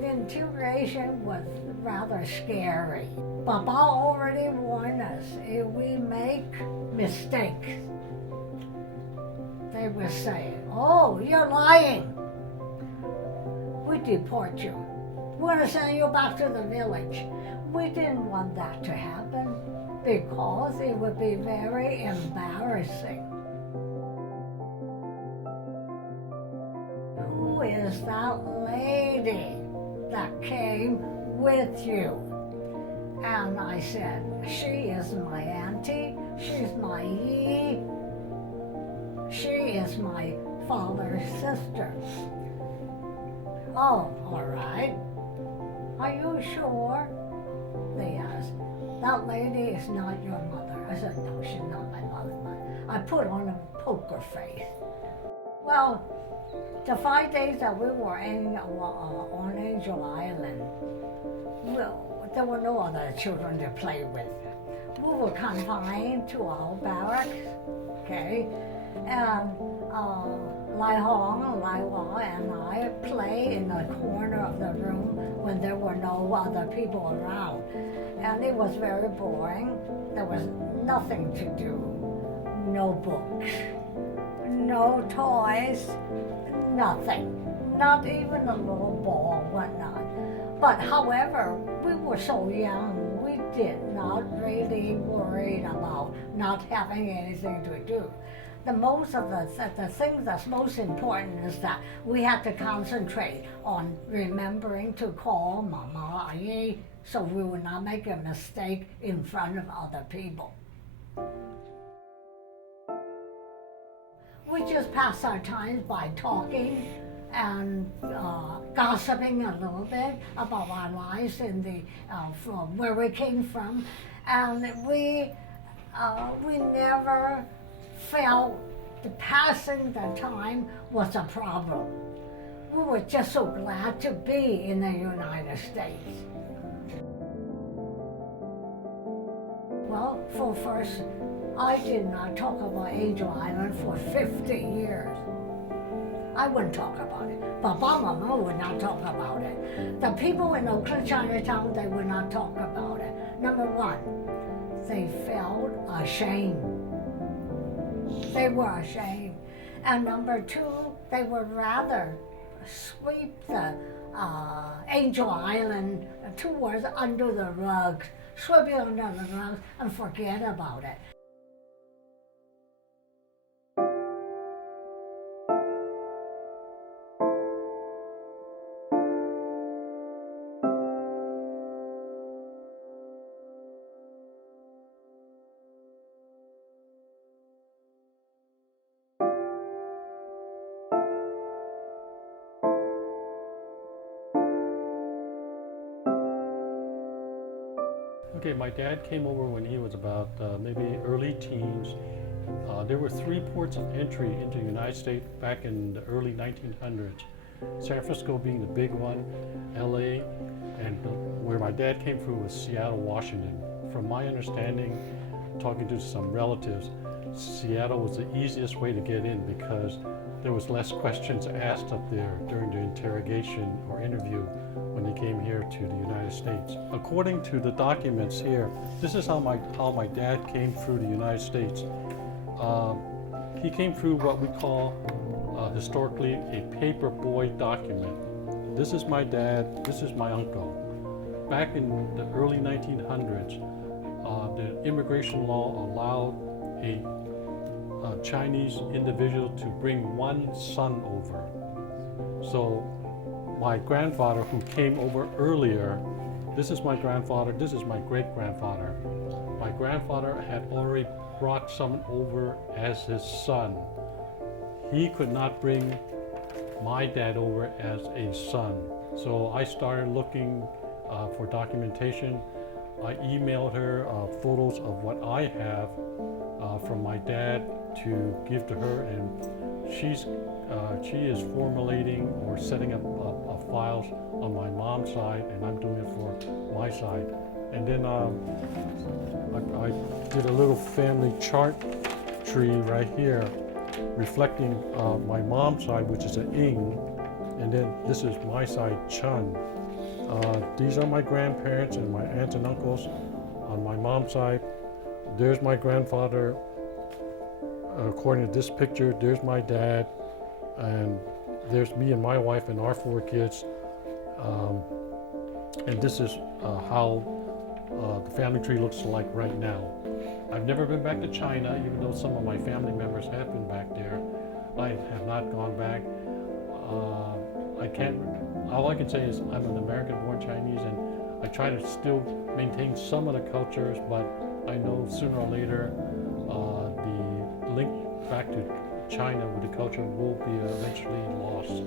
the integration was rather scary. Papa already warned us, if we make mistakes, they will say, oh, you're lying. We deport you. We're going to send you back to the village. We didn't want that to happen because it would be very embarrassing. Who is that lady that came with you? And I said, she is my auntie, she's my Yi, she is my father's sister. Oh, all right. Are you sure? They asked. That lady is not your mother. I said, no, she's not my mother. I put on a poker face. Well, the 5 days that we were on Angel Island, well, there were no other children to play with. We were confined to our barracks, okay? And Lai Hong and Lai Wong and I play in the corner of the room when there were no other people around. And it was very boring. There was nothing to do. No books, no toys, nothing. Not even a little ball, whatnot. But however, we were so young, we did not really worry about not having anything to do. The thing that's most important is that we had to concentrate on remembering to call Mama Ayi so we would not make a mistake in front of other people. We just pass our time by talking and gossiping a little bit about our lives in from where we came from, and we never felt passing the time was a problem. We were just so glad to be in the United States. Well, first, I did not talk about Angel Island for 50 years. I wouldn't talk about it. Papa, Mama would not talk about it. The people in Oakland, Chinatown, they would not talk about it. Number one, they felt ashamed. They were ashamed. And number two, they would rather sweep the Angel Island towards under the rug, sweep it under the rug and forget about it. Okay, my dad came over when he was about maybe early teens. There were 3 ports of entry into the United States back in the early 1900s. San Francisco being the big one, LA, and where my dad came through was Seattle, Washington. From my understanding, talking to some relatives, Seattle was the easiest way to get in because there was less questions asked up there during the interrogation or interview when they came here to the United States. According to the documents here, this is how my dad came through the United States. He came through what we call historically a paper boy document. This is my dad, this is my uncle. Back in the early 1900s, the immigration law allowed a Chinese individual to bring one son over. So my grandfather, who came over earlier, this is my grandfather, this is my great-grandfather. My grandfather had already brought someone over as his son. He could not bring my dad over as a son. So I started looking for documentation. I emailed her photos of what I have from my dad to give to her, and she is formulating or setting up files on my mom's side, and I'm doing it for my side. And then I did a little family chart tree right here reflecting my mom's side, which is an Ing, and then this is my side, Chun. These are my grandparents and my aunts and uncles on my mom's side. There's my grandfather. According to this picture, there's my dad, and there's me and my wife and our 4 kids. And this is how the family tree looks like right now. I've never been back to China, even though some of my family members have been back there. I have not gone back. I can't, all I can say is I'm an American-born Chinese, and I try to still maintain some of the cultures, but I know sooner or later the link back to China with the culture will be eventually lost.